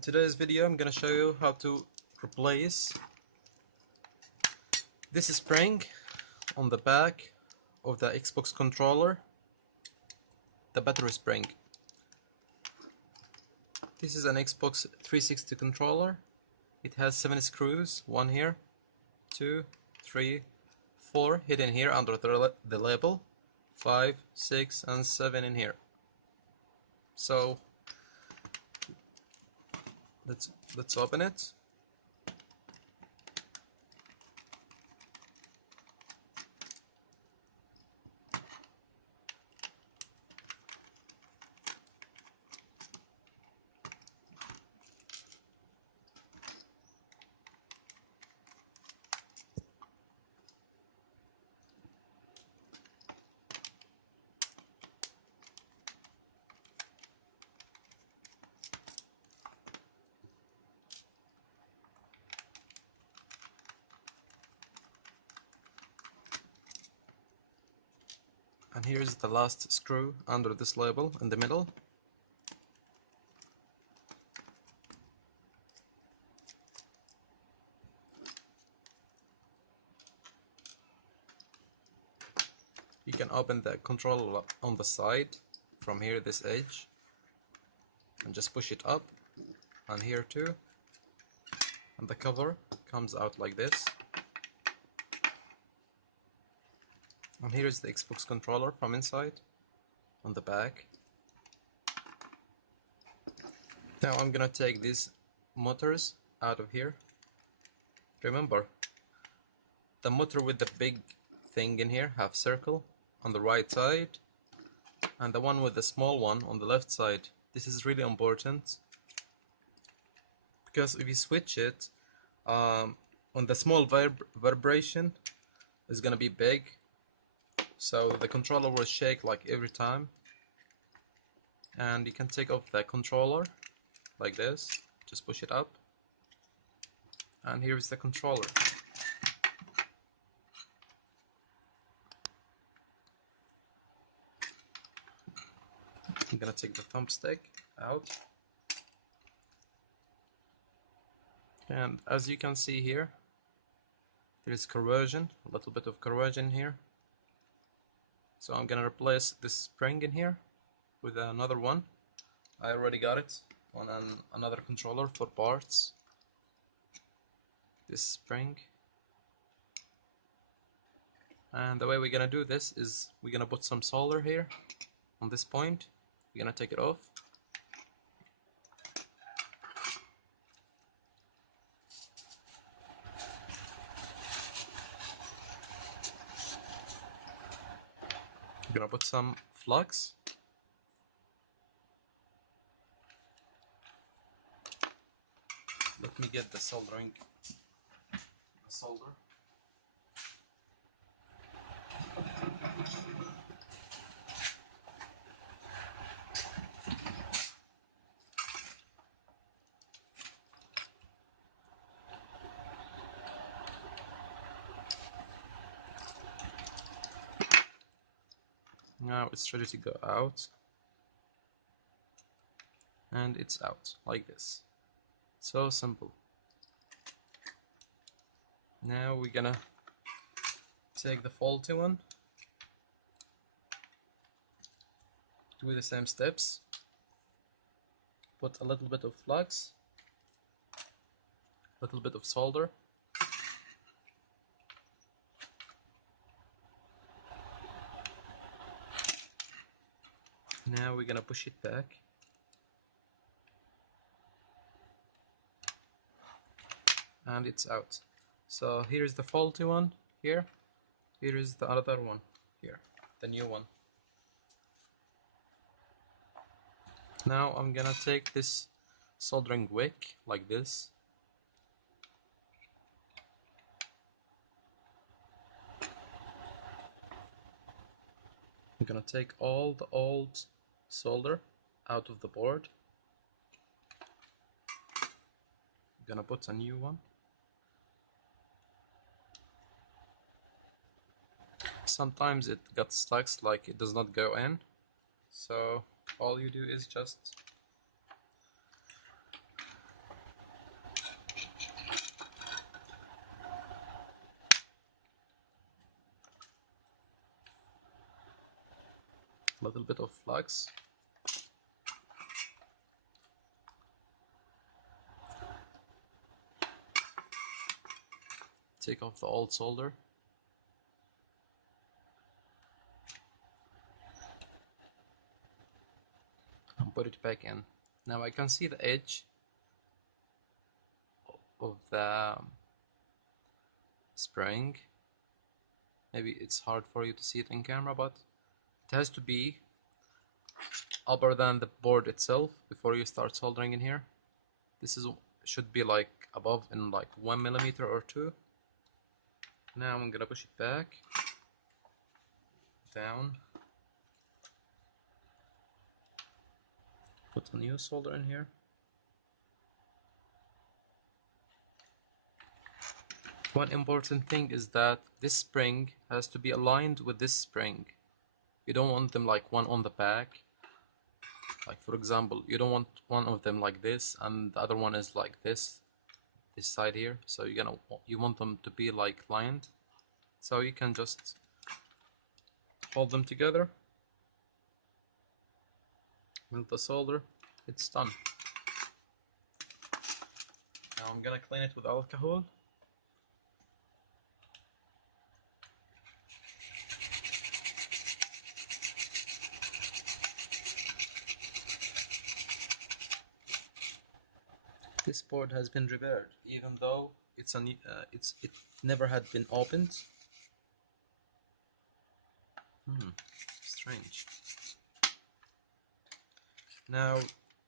In today's video I'm gonna show you how to replace this spring on the back of the Xbox controller, the battery spring. This is an Xbox 360 controller. It has 7 screws, 1 here, 2, 3, 4 hidden here under the label, 5, 6 and 7 in here. So let's open it. And here's the last screw under this label in the middle. You can open the controller on the side from here, this edge, and just push it up, and here too, and the cover comes out like this. And here's the Xbox controller from inside on the back. Now I'm gonna take these motors out of here. Remember, the motor with the big thing in here, half circle, on the right side, and the one with the small one on the left side. This is really important, because if you switch it, on the small vibration is gonna be big, so the controller will shake like every time. And you can take off the controller like this, just push it up, and here's the controller. I'm gonna take the thumbstick out, and as you can see here, there is corrosion, a little bit of corrosion here. So I'm gonna replace this spring in here with another one. I already got it on another controller for parts. This spring. And the way we're gonna do this is we're gonna put some solder here on this point. We're gonna take it off. We're gonna put some flux. Let me get the solder. Now it's ready to go out, and it's out like this. So simple. Now we're gonna take the faulty one, do the same steps, put a little bit of flux, a little bit of solder, now we're gonna push it back, and it's out. So here's the faulty one here, here is the other one here, the new one. Now I'm gonna take this soldering wick like this. I'm gonna take all the old solder out of the board. I'm gonna put a new one. Sometimes it got stuck, like it does not go in. So all you do is just A little bit of flux. Take off the old solder. And put it back in. Now I can see the edge of the spring. Maybe it's hard for you to see it in camera, but it has to be upper than the board itself before you start soldering in here. This is should be like above in like 1 millimeter or 2. Now I'm gonna push it back, down, put a new solder in here. One important thing is that this spring has to be aligned with this spring. You don't want them like one on the back. Like for example, you don't want one of them like this and the other one is like this side here. So you want them to be like lined. So you can just hold them together. With the solder, it's done. Now I'm gonna clean it with alcohol. This board has been repaired, even though it never had been opened. Strange. Now,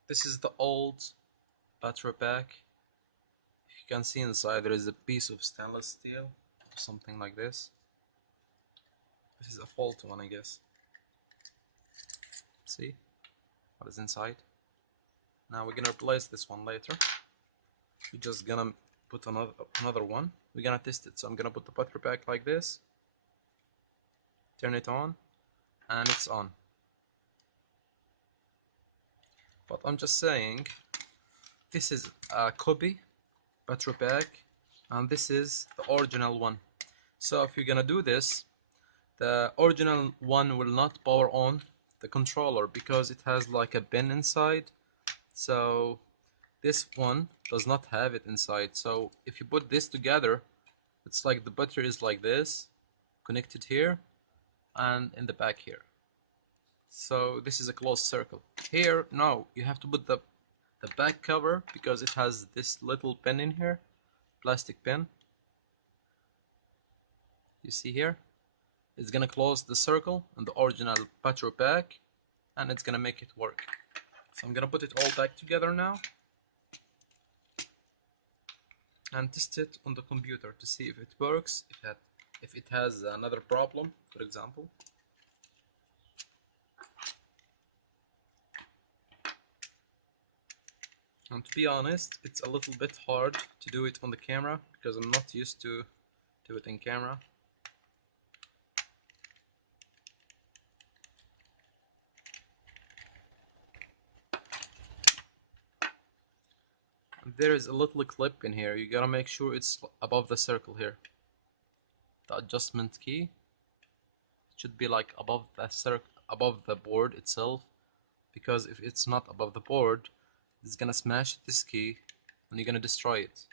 this is the old battery pack. If you can see inside, there is a piece of stainless steel, or something like this. This is a faulty one, I guess. See what is inside? Now we're gonna replace this one later. We're just gonna put another one. We're gonna test it. So I'm gonna put the battery pack like this, turn it on, and it's on. But I'm just saying, this is a copy battery pack, and this is the original one. So if you're gonna do this, the original one will not power on the controller because it has like a pin inside. So this one does not have it inside. So if you put this together, it's like the battery is like this, connected here and in the back here. So this is a closed circle. Here, no, you have to put the back cover because it has this little pin in here, plastic pin. You see here? It's gonna close the circle on the original battery pack and it's gonna make it work. So I'm gonna put it all back together now and test it on the computer to see if it works, if it has another problem, for example. And to be honest, it's a little bit hard to do it on the camera because I'm not used to do it in camera. And there is a little clip in here. You gotta make sure it's above the circle here. The adjustment key should be like above the circle, above the board itself, because if it's not above the board, it's gonna smash this key and you're gonna destroy it.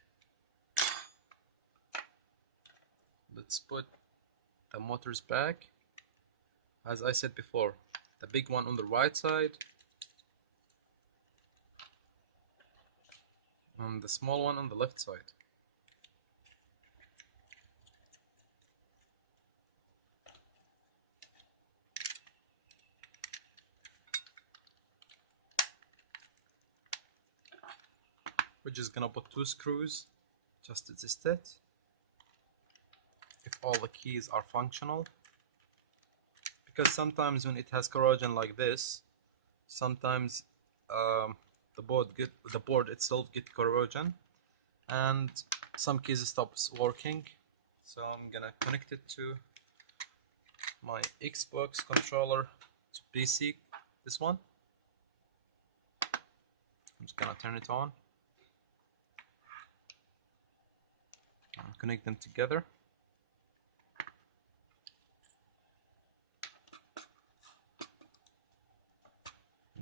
Let's put the motors back. As I said before, the big one on the right side and the small one on the left side. We're just gonna put 2 screws just to test it if all the keys are functional, because sometimes when it has corrosion like this, sometimes the board itself get corrosion and some keys stops working. So I'm gonna connect it to my Xbox controller to PC, this one. I'm just gonna turn it on and connect them together.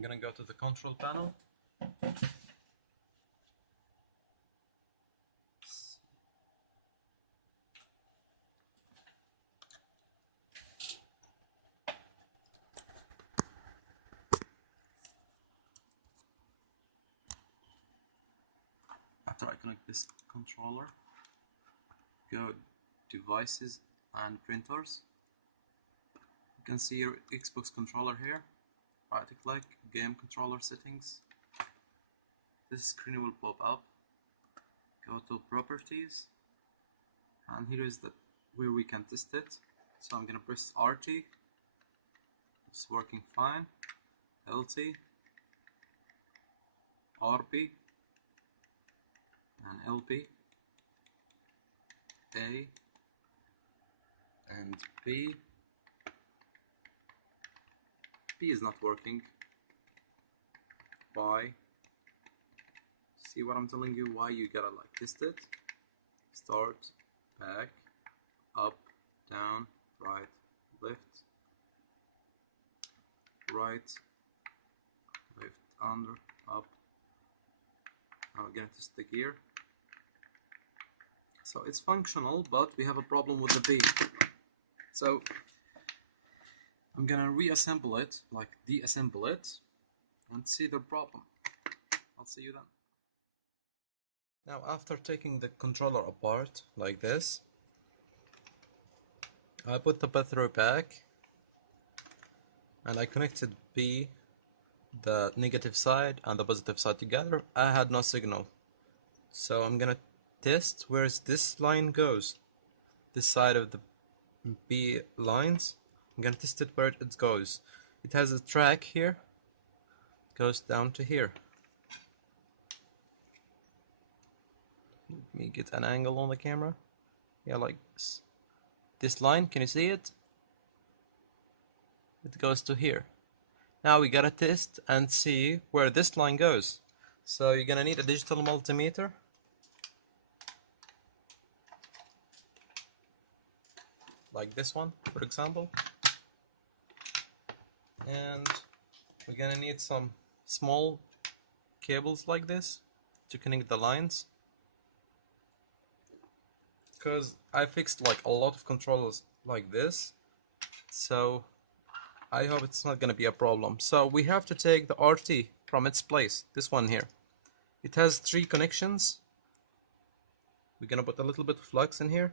gonna go to the control panel. After I connect this controller, go devices and printers. You can see your Xbox controller here. Right click, game controller settings. This screen will pop up. Go to properties, and here is where we can test it. So I'm gonna press RT. It's working fine. LT, RB, and LB, A, and B. B is not working. Why? See what I'm telling you? Why you gotta like test it? Start, back, up, down, right, left, right, left, under, up. Now we're gonna test the gear. So it's functional, but we have a problem with the B. So I'm gonna reassemble it, like deassemble it, and see the problem. I'll see you then. Now after taking the controller apart, like this, I put the battery back, and I connected B, the negative side and the positive side together. I had no signal. So I'm gonna test where this line goes. This side of the B lines. I'm gonna test it where it goes. It has a track here. It goes down to here. Let me get an angle on the camera. Yeah, like this. This line, can you see it? It goes to here. Now we gotta test and see where this line goes. So you're gonna need a digital multimeter. Like this one, for example. And we're gonna need some small cables like this to connect the lines. Because I fixed like a lot of controllers like this. So I hope it's not gonna be a problem. So we have to take the RT from its place. This one here. It has 3 connections. We're gonna put a little bit of flux in here.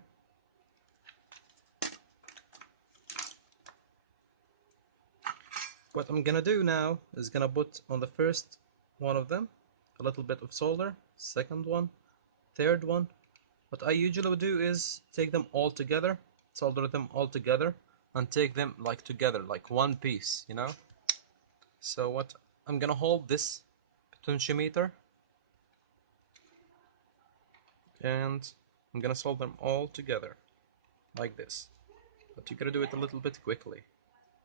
What I'm gonna do now is gonna put on the first one of them a little bit of solder, second one, third one. What I usually do is take them all together, solder them all together, and take them like together, like one piece, you know? So what I'm gonna hold this potentiometer, and I'm gonna solder them all together, like this. But you gotta do it a little bit quickly,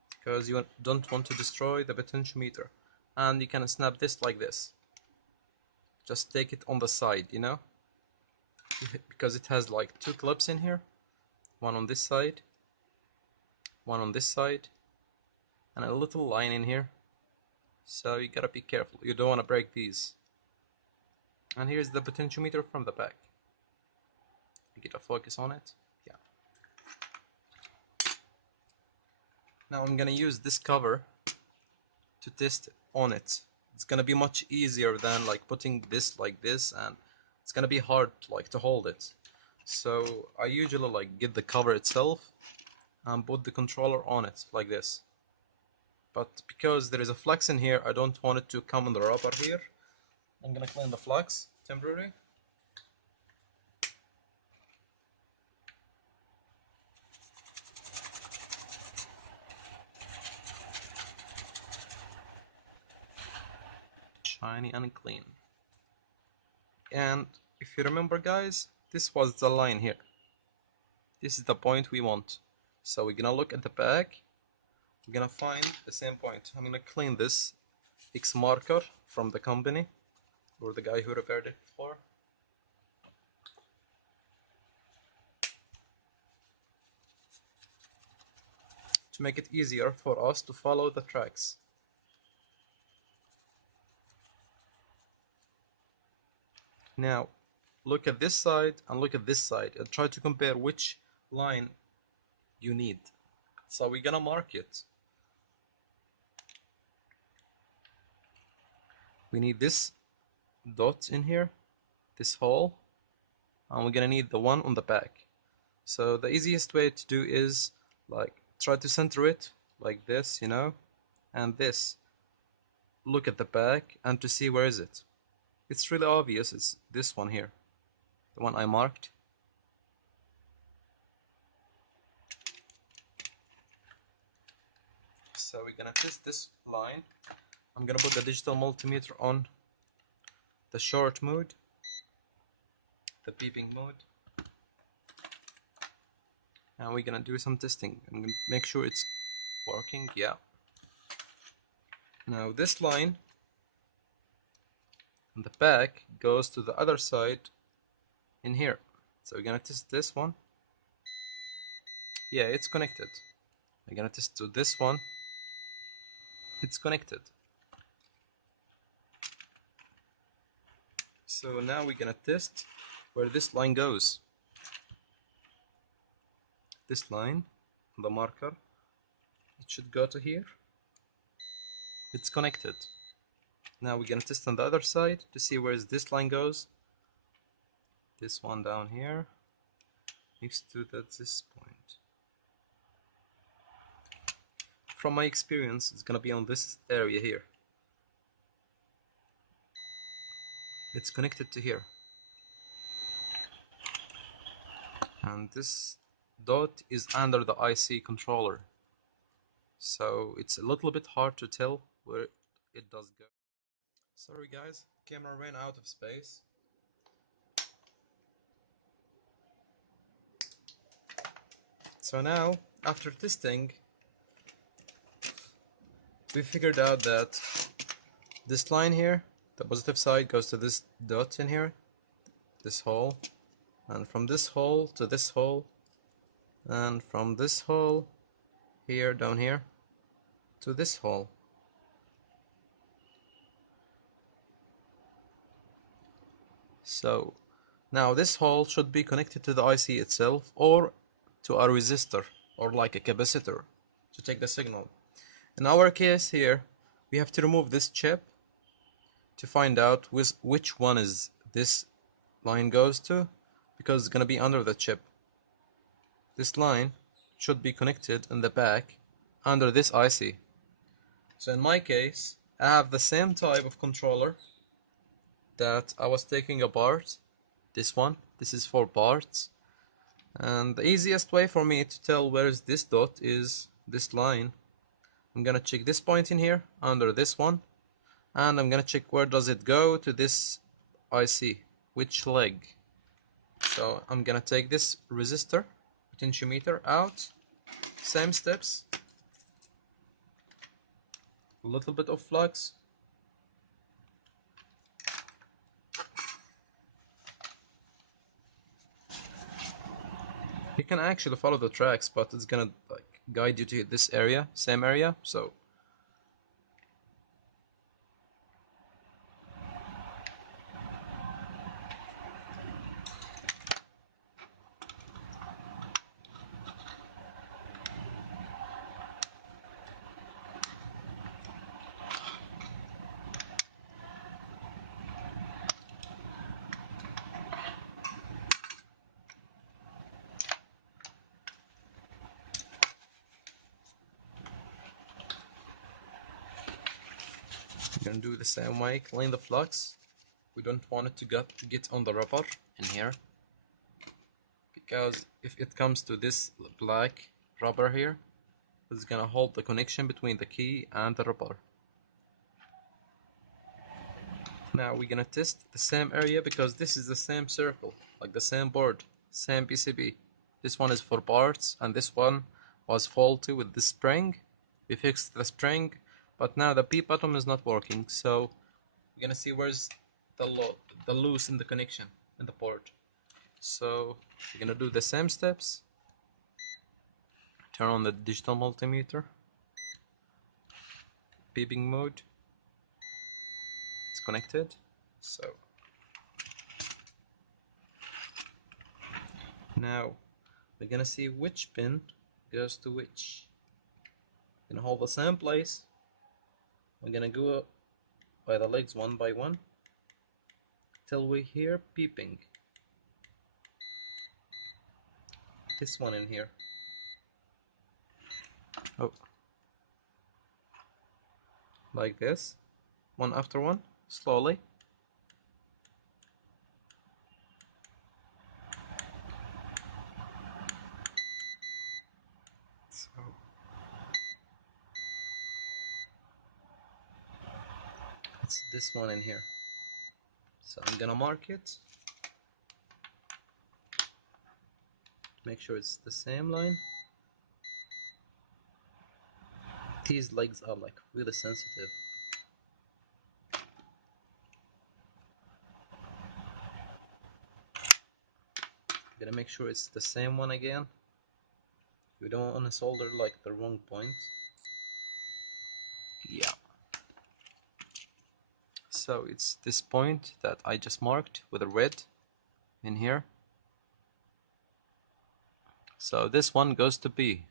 because you don't want to destroy the potentiometer. And you can snap this like this. Just take it on the side, you know? Because it has like 2 clips in here. One on this side, one on this side, and a little line in here. So you gotta be careful. You don't wanna break these. And here's the potentiometer from the back. Get a focus on it. Yeah. Now I'm gonna use this cover to test on it. It's gonna be much easier than like putting this like this, and it's gonna be hard like to hold it. So I usually like get the cover itself and put the controller on it like this. But because there is a flux in here, I don't want it to come on the rubber here. I'm gonna clean the flux temporarily. Shiny and clean. And if you remember guys, this was the line here. This is the point we want. So we're gonna look at the back. We're gonna find the same point. I'm gonna clean this X marker from the company or the guy who repaired it before. To make it easier for us to follow the tracks. Now look at this side and look at this side and try to compare which line you need. So we're gonna mark it. We need this dot in here, this hole, and we're gonna need the one on the back. So the easiest way to do is like try to center it like this, you know, and this. Look at the back and to see where is it. It's really obvious, it's this one here, the one I marked. So we're gonna test this line. I'm gonna put the digital multimeter on the short mode, the beeping mode, and we're gonna do some testing. I'm gonna make sure it's working. Yeah. Now this line on the back goes to the other side in here. So we're gonna test this one. Yeah, it's connected. We're gonna test to this one. It's connected. So now we're gonna test where this line goes. This line, the marker, it should go to here. It's connected. Now we're gonna test on the other side to see where this line goes. This one down here, next to this point. From my experience, it's gonna be on this area here. It's connected to here. And this dot is under the IC controller. So it's a little bit hard to tell where it does go. Sorry guys, camera ran out of space. So now, after testing, we figured out that this line here, the positive side, goes to this dot in here, this hole, and from this hole to this hole, and from this hole here, down here, to this hole. So now this hole should be connected to the IC itself or to a resistor or like a capacitor to take the signal. In our case here, we have to remove this chip to find out which one is this line goes to, because it's going to be under the chip. This line should be connected in the back under this IC. So in my case, I have the same type of controller that I was taking apart. This one, this is for parts. And the easiest way for me to tell where is this dot is this line. I'm gonna check this point in here under this one, and I'm gonna check where does it go to this IC, which leg. So I'm gonna take this resistor potentiometer out, same steps, a little bit of flux, you can actually follow the tracks, but it's gonna like guide you to this area, same area. So we're gonna do the same way, clean the flux. We don't want it to get on the rubber in here, because if it comes to this black rubber here, it's gonna hold the connection between the key and the rubber. Now we're gonna test the same area because this is the same circle, like the same board, same PCB. This one is for parts and this one was faulty with the spring. We fixed the spring, but now the P bottom is not working, so we're gonna see where's the loose in the connection in the port. So we're gonna do the same steps. Turn on the digital multimeter, beeping mode. It's connected. So Now we're gonna see which pin goes to which. We're gonna hold the same place. We're gonna go by the legs one by one till we hear beeping. This one in here. Oh, like this, one after one, slowly. So it's this one in here. So I'm gonna mark it. Make sure it's the same line. These legs are like really sensitive. Gonna make sure it's the same one again. We don't want to solder like the wrong point. Yeah. So it's this point that I just marked with a red in here. So this one goes to B.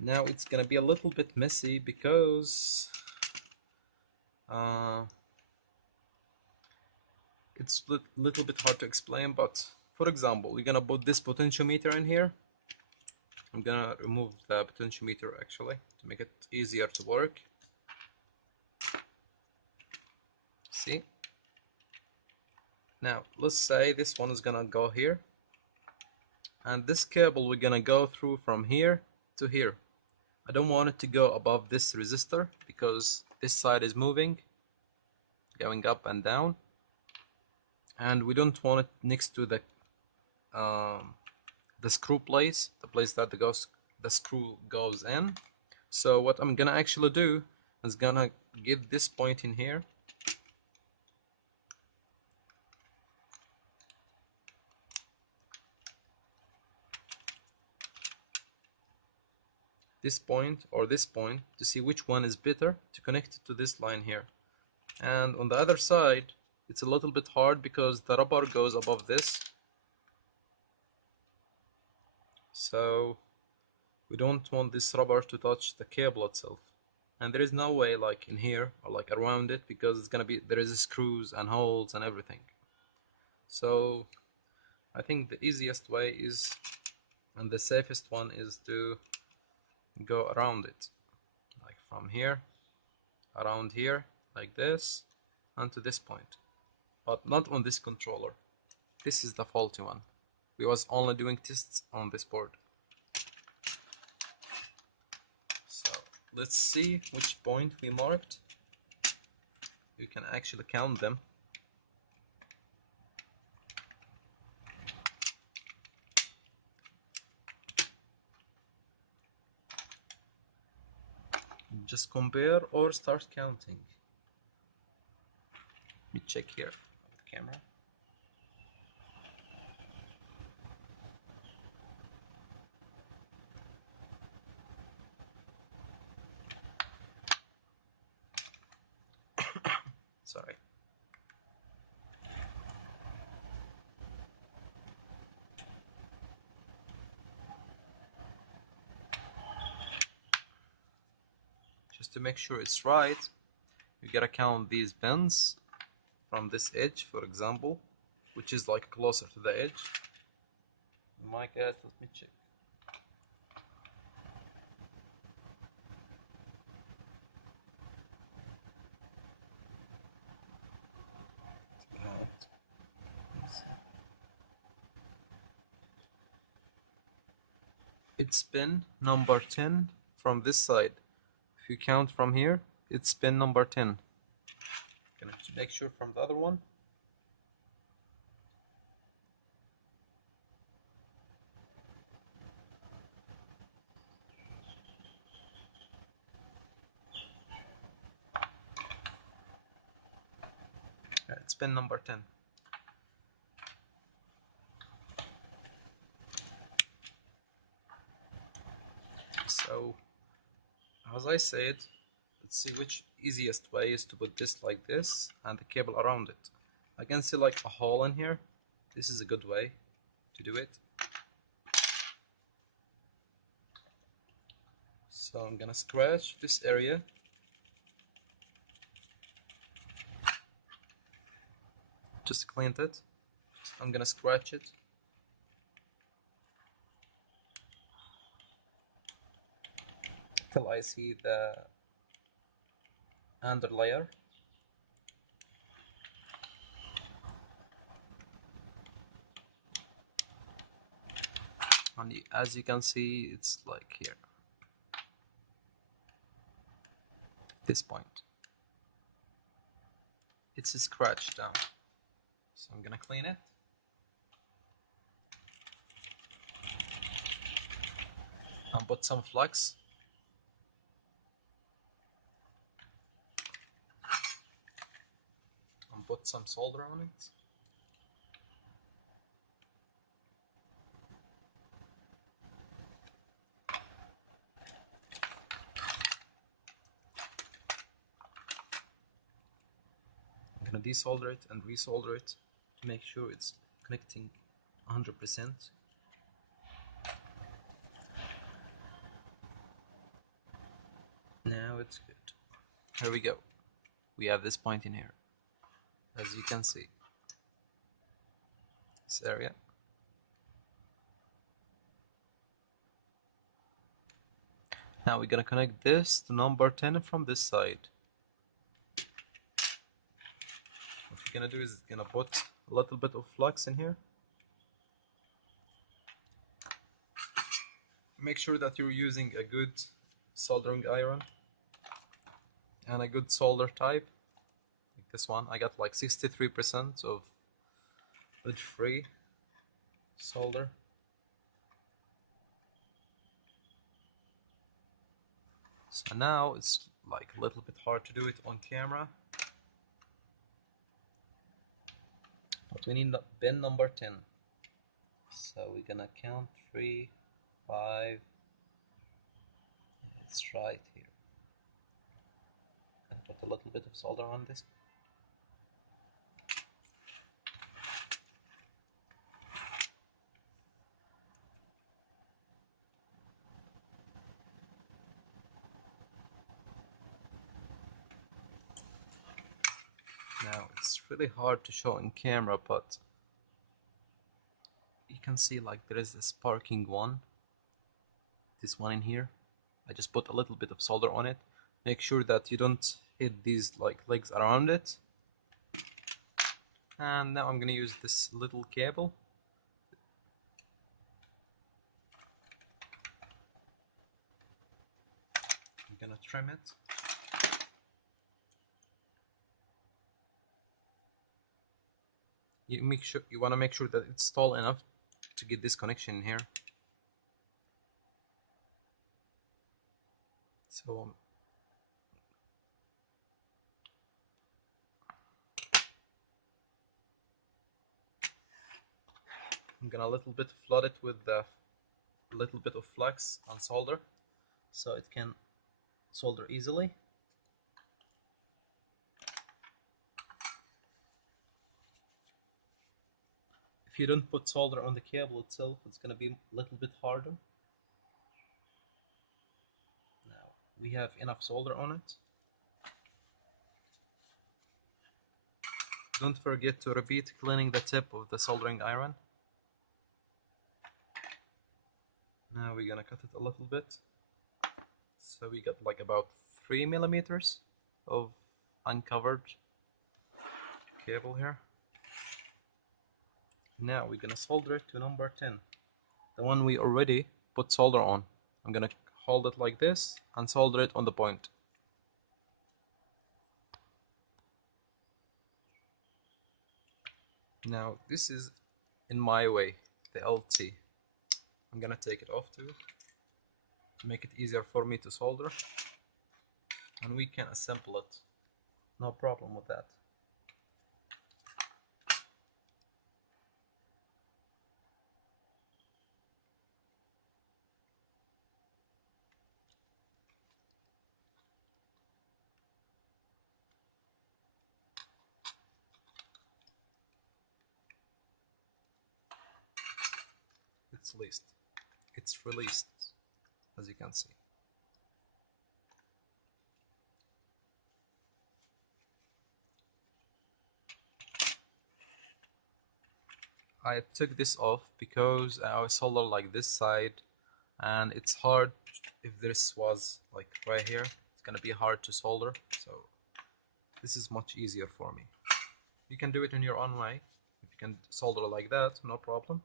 Now it's gonna be a little bit messy because it's a little bit hard to explain, but for example, we're gonna put this potentiometer in here. I'm gonna remove the potentiometer actually to make it easier to work. See? Now let's say this one is gonna go here, and this cable we're gonna go through from here to here. I don't want it to go above this resistor because this side is moving, going up and down, and we don't want it next to the screw place, the place that the screw goes in. So what I'm gonna actually do is gonna get this point in here. This point or this point to see which one is better to connect it to this line here. And on the other side, it's a little bit hard because the rubber goes above this. So we don't want this rubber to touch the cable itself. And there is no way like in here or like around it because it's gonna be, there is screws and holes and everything. So I think the easiest way is, and the safest one is to go around it. Like from here, around here, like this, and to this point. But not on this controller. This is the faulty one. We was only doing tests on this board. So let's see which point we marked. You can actually count them. Just compare or start counting. Let me check here with the camera. Sorry. Just to make sure it's right, you gotta count these bends from this edge, for example, which is like closer to the edge. Oh my god, let me check. It's pin number 10 from this side. If you count from here, it's pin number 10. Can I make sure from the other one? Yeah, it's pin number 10. So, as I said, let's see which easiest way is to put this like this and the cable around it. I can see like a hole in here. This is a good way to do it. So I'm gonna scratch this area. Just cleaned it. I'm gonna scratch it. Till I see the under layer. And as you can see, it's like here. This point. It's scratched down. So I'm gonna clean it. And put some flux. And put some solder on it. I'm gonna desolder it and resolder it to make sure it's connecting 100%. Now it's good. Here we go. We have this point in here. As you can see. This area. Now we're gonna connect this to number 10 from this side. What we're gonna do is gonna put a little bit of flux in here. Make sure that you're using a good soldering iron and a good solder type. Like this one, I got like 63% of lead-free solder. So now it's like a little bit hard to do it on camera. But we need bin number 10. So we're gonna count 3, 5. It's right here. And put a little bit of solder on this. Now it's really hard to show in camera, but you can see like there is a sparking one. This one in here. I just put a little bit of solder on it. Make sure that you don't hit these like legs around it. And now I'm gonna use this little cable. I'm gonna trim it. You wanna make sure that it's tall enough to get this connection in here. So I'm gonna a little bit flood it with the little bit of flux and solder so it can solder easily. If you don't put solder on the cable itself, it's gonna be a little bit harder. Now we have enough solder on it. Don't forget to repeat cleaning the tip of the soldering iron. Now we're gonna cut it a little bit. So we got like about 3 millimeters of uncovered cable here. Now we're gonna solder it to number 10, the one we already put solder on. I'm gonna hold it like this and solder it on the point. Now this is in my way, the LT. I'm gonna take it off too to make it easier for me to solder, and we can assemble it. No problem with that. it's released, as you can see. I took this off because I solder like this side, and it's hard. If this was like right here, it's gonna be hard to solder, so this is much easier for me. You can do it in your own way. If you can solder like that, no problem.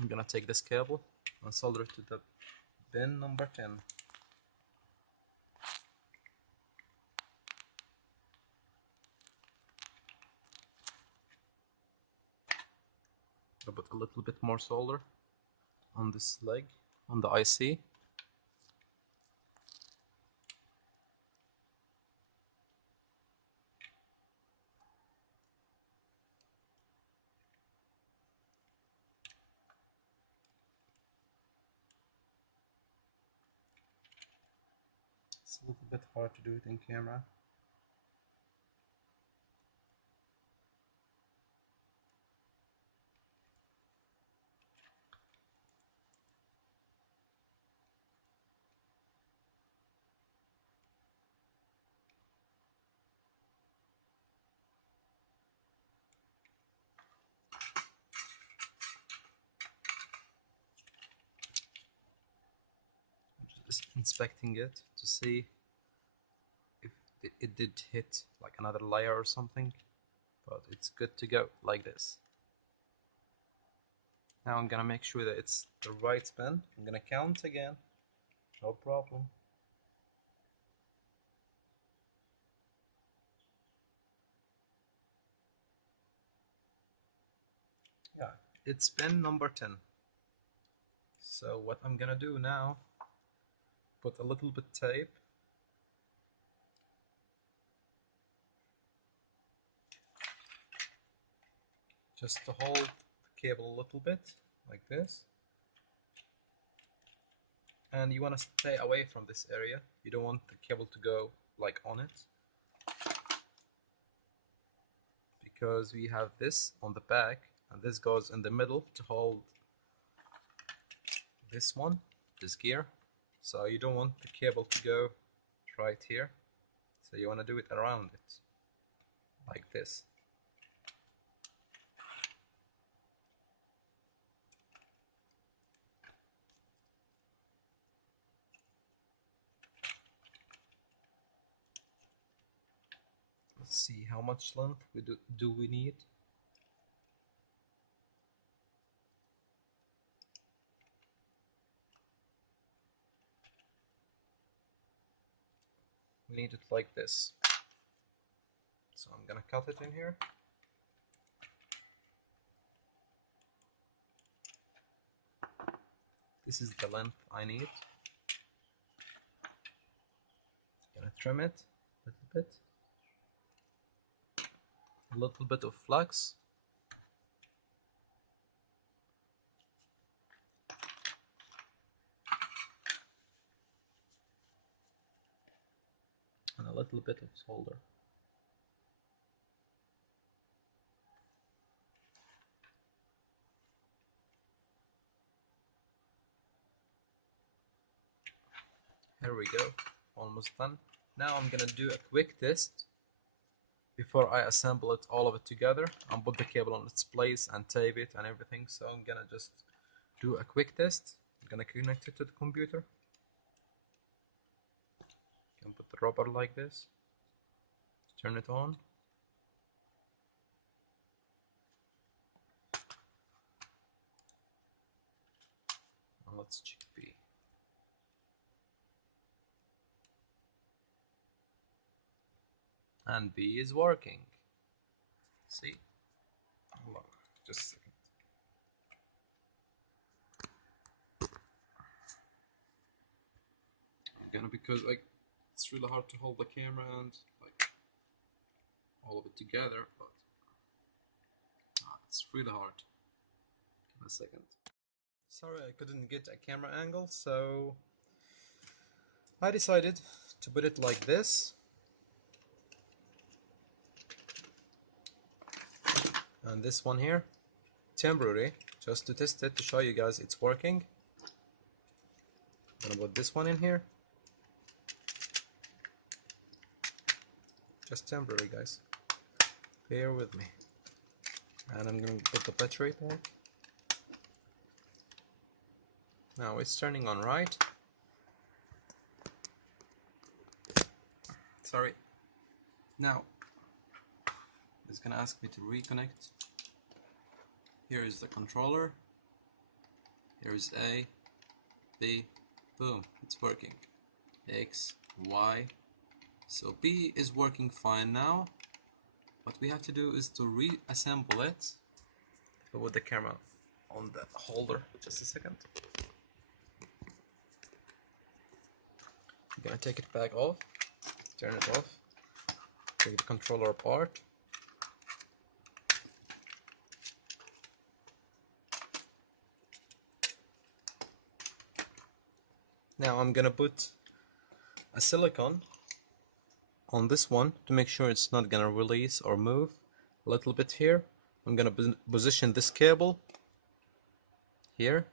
I'm gonna take this cable and solder it to the pin number 10. I'll put a little bit more solder on this leg, on the IC. It's a little bit hard to do it in camera. I'm just inspecting it to see if it did hit like another layer or something, but it's good to go like this. Now I'm gonna make sure that it's the right spin. I'm gonna count again, no problem. Yeah, it's pin number 10. So what I'm gonna do now, put a little bit tape. Just to hold the cable a little bit, like this. And you want to stay away from this area. You don't want the cable to go like on it, because we have this on the back and this goes in the middle to hold this one, this gear. So you don't want the cable to go right here, so you want to do it around it like this. Let's see how much length do we need. We need it like this, so I'm gonna cut it in here. This is the length I need. Gonna trim it a little bit of flux. And a little bit of solder. Here we go, almost done. Now I'm gonna do a quick test before I assemble it all of it together and put the cable on its place and tape it and everything. So I'm gonna just do a quick test. I'm gonna connect it to the computer. Can put the rubber like this. Turn it on. And let's check B. And B is working. See? Hold on, just a second. Again, because like it's really hard to hold the camera and like all of it together, but it's really hard. Give me a second. Sorry, I couldn't get a camera angle, so I decided to put it like this. and this one here temporary, just to test it, to show you guys it's working. I'm gonna put this one in here, just temporary, guys, bear with me. And I'm gonna put the battery back. Now it's turning on, right? Sorry. Now it's gonna ask me to reconnect. Here is the controller. Here is A, B, boom, it's working. X, Y. So B is working fine now. What we have to do is to reassemble it. Put the camera on the holder. Just a second. I'm gonna take it back off. Turn it off. Take the controller apart. Now I'm gonna put a silicone on this one to make sure it's not gonna release or move a little bit here. I'm gonna position this cable here.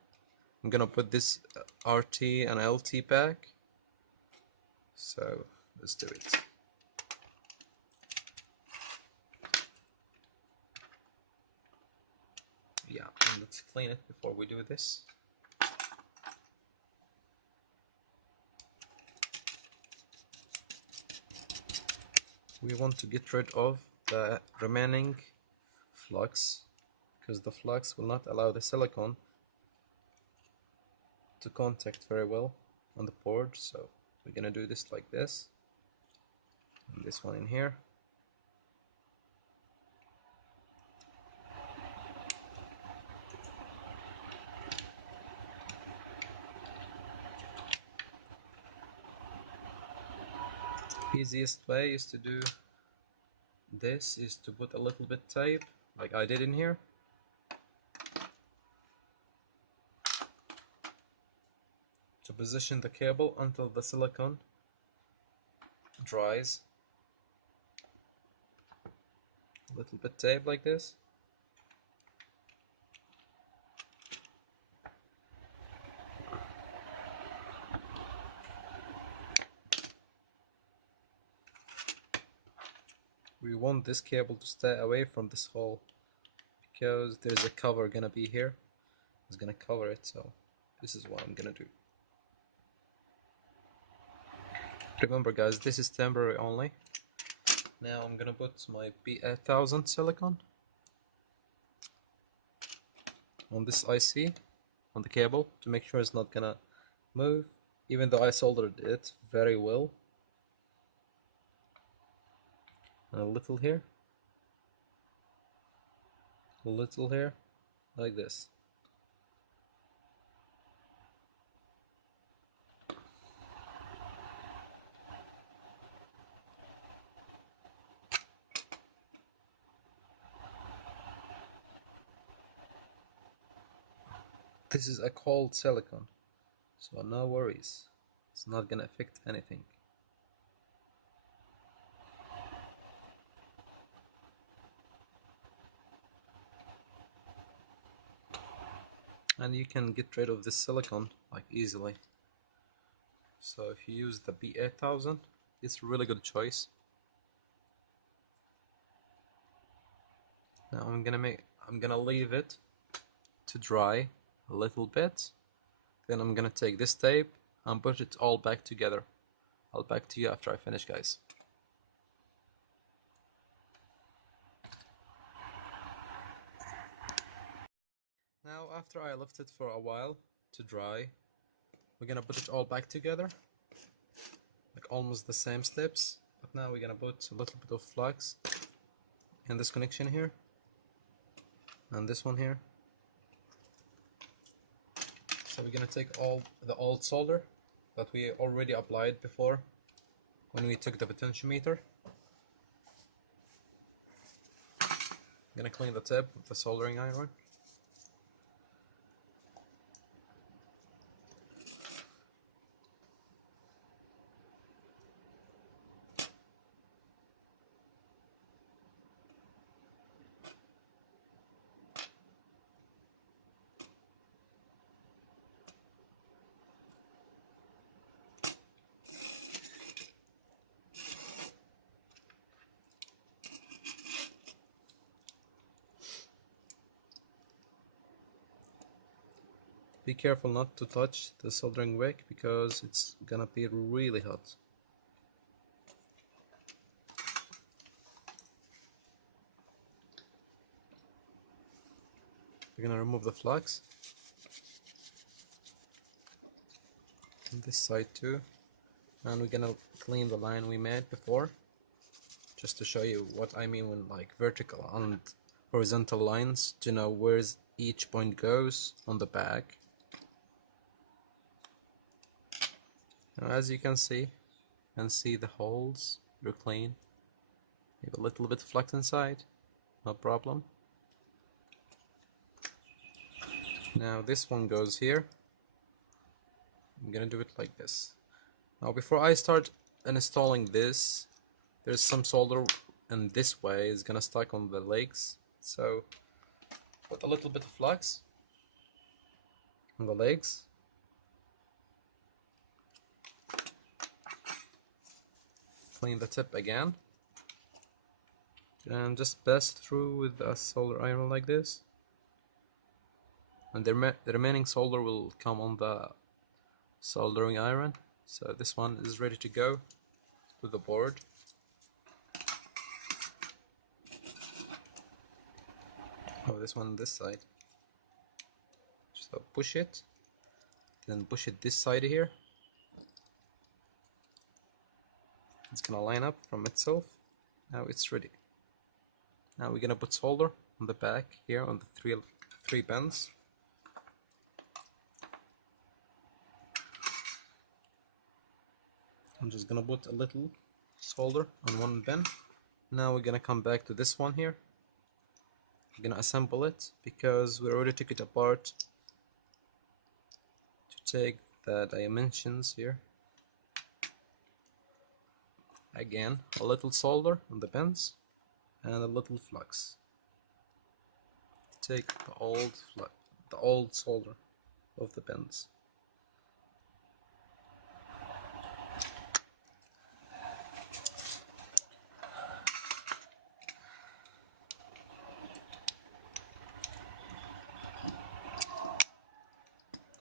I'm gonna put this RT and LT back. So let's do it. Yeah, and let's clean it before we do this. We want to get rid of the remaining flux, because the flux will not allow the silicone to contact very well on the board. So we're gonna do this like this, and this one in here. Easiest way is to do this is to put a little bit tape like I did in here. To position the cable until the silicone dries. A little bit tape like this. We want this cable to stay away from this hole because there's a cover gonna be here. It's gonna cover it, so this is what I'm gonna do. Remember guys, this is temporary only. Now I'm gonna put my P8000 silicone on this IC, on the cable, to make sure it's not gonna move, even though I soldered it very well. And a little here, a little here, like this. This is a cold silicone, so no worries, it's not gonna affect anything. And you can get rid of this silicone like easily. So if you use the B8000, it's a really good choice. Now I'm gonna leave it to dry a little bit. Then I'm gonna take this tape and put it all back together. I'll back to you after I finish, guys. Now after I left it for a while to dry, we're gonna put it all back together, like almost the same steps, but now we're gonna put a little bit of flux in this connection here and this one here. So we're gonna take all the old solder that we already applied before when we took the potentiometer. I'm gonna clean the tip with the soldering iron. Be careful not to touch the soldering wick because it's gonna be really hot. We're gonna remove the flux on this side too, and we're gonna clean the line we made before, just to show you what I mean when like vertical and horizontal lines, to know where each point goes on the back. Now, as you can see the holes, they're clean. You have a little bit of flux inside, no problem. Now this one goes here. I'm gonna do it like this. Now before I start installing this, there's some solder in this way is gonna stuck on the legs, so put a little bit of flux on the legs. Clean the tip again and just pass through with a solder iron like this, and the remaining solder will come on the soldering iron. So this one is ready to go to the board. Oh, this one on this side. So push it, then push it this side here. It's gonna line up from itself. Now it's ready. Now we're gonna put solder on the back here on the three pins. I'm just gonna put a little solder on one pin. Now we're gonna come back to this one here. We're gonna assemble it because we already took it apart to take the dimensions here. Again, a little solder on the pins and a little flux. Take the old solder of the pins.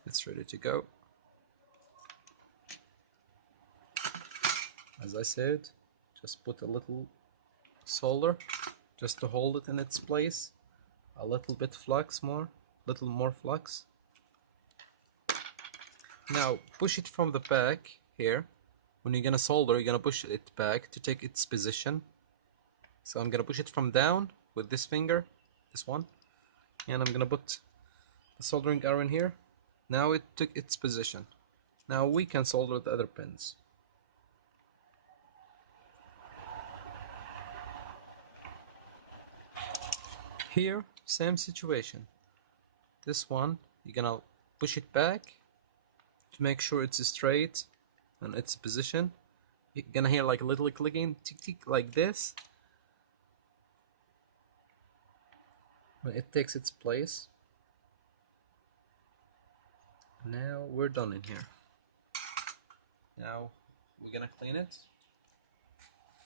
It's ready to go. As I said, just put a little solder just to hold it in its place. A little bit flux little more flux. Now push it from the back here. When you're gonna solder, you're gonna push it back to take its position. So I'm gonna push it from down with this finger, this one, and I'm gonna put the soldering iron here. Now it took its position. Now we can solder the other pins. Here, same situation. This one, you're gonna push it back to make sure it's straight and its position. You're gonna hear like a little clicking, tick tick, like this. When it takes its place. Now we're done in here. Now we're gonna clean it.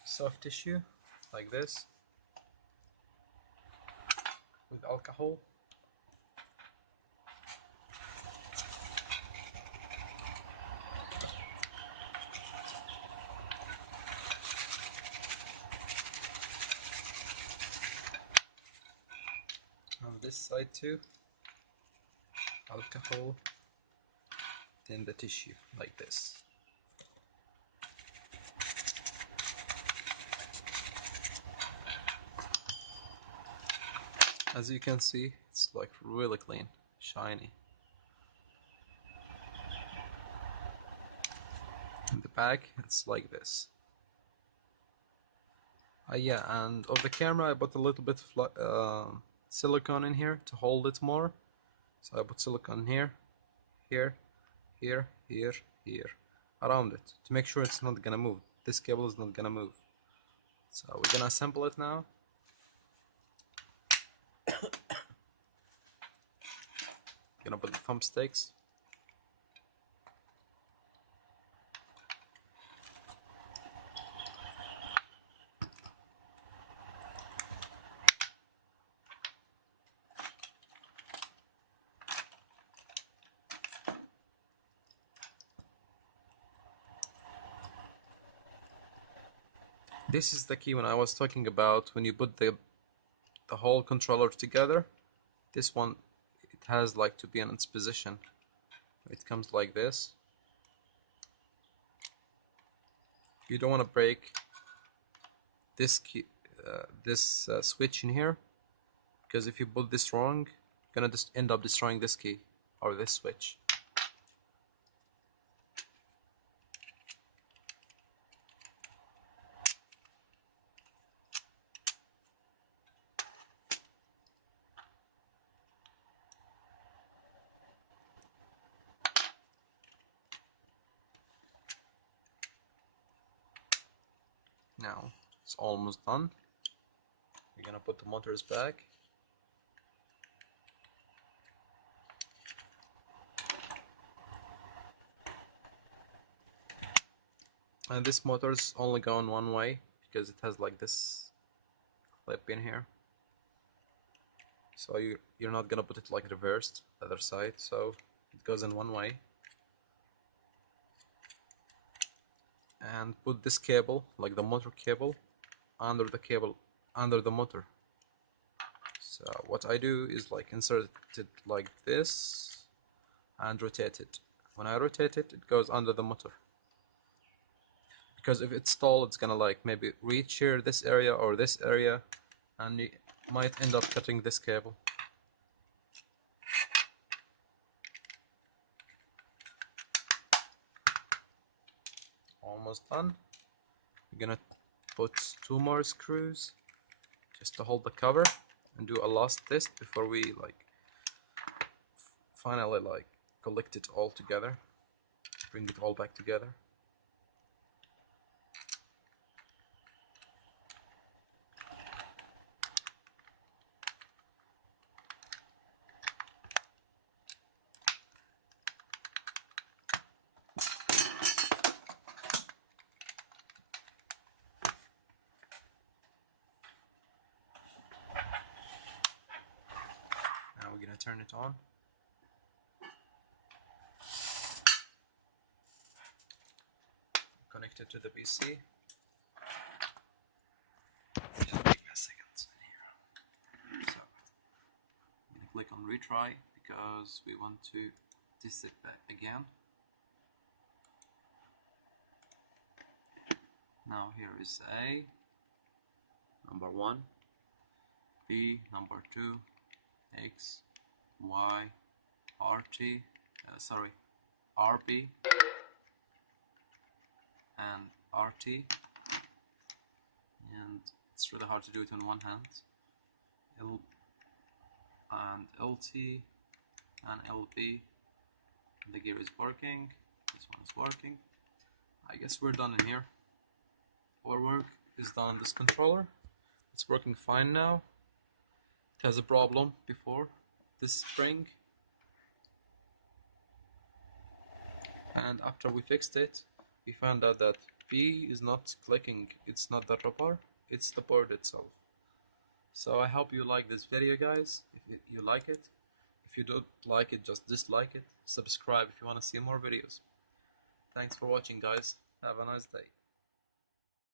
Soft tissue, like this, with alcohol. On this side too, alcohol, then the tissue, like this. As you can see, it's like really clean, shiny. In the back, it's like this. Yeah, and of the camera I put a little bit silicone in here to hold it more. So I put silicone here, here, here, here, here, around it to make sure it's not gonna move. This cable is not gonna move. So we're gonna assemble it now. Gonna put the thumbsticks. This is the key when I was talking about when you put the whole controller together. This one, it has like to be in its position. It comes like this. You don't want to break this key, this switch in here, because if you put this wrong, you're gonna just end up destroying this key or this switch. Now it's almost done. We're gonna put the motors back. And this motor's only going one way because it has like this clip in here. So you're not gonna put it like reversed the other side, so it goes in one way. And put this cable, like the motor cable, under the motor. So what I do is like insert it like this and rotate it. When I rotate it, it goes under the motor. Because if it's tall, it's gonna like maybe reach here, this area or this area, and you might end up cutting this cable. Almost done. We're gonna put 2 more screws just to hold the cover and do a last test before we like finally like collect it all together, bring it all back together. Now we're gonna turn it on. Connect it to the PC. Just give me a second. So I'm gonna click on retry because we want to test it back again. Now here is A, number 1, B, number 2, X, Y, RT, RB, and RT, and it's really hard to do it in one hand. L and LT and LB. The gear is working. This one is working. I guess we're done in here. Our work is done on this controller. It's working fine now. It has a problem before, this spring. And after we fixed it, we found out that B is not clicking. It's not the rubber, it's the board itself. So I hope you like this video, guys. If you like it. If you don't like it, just dislike it. Subscribe if you want to see more videos. Thanks for watching, guys. Have a nice day.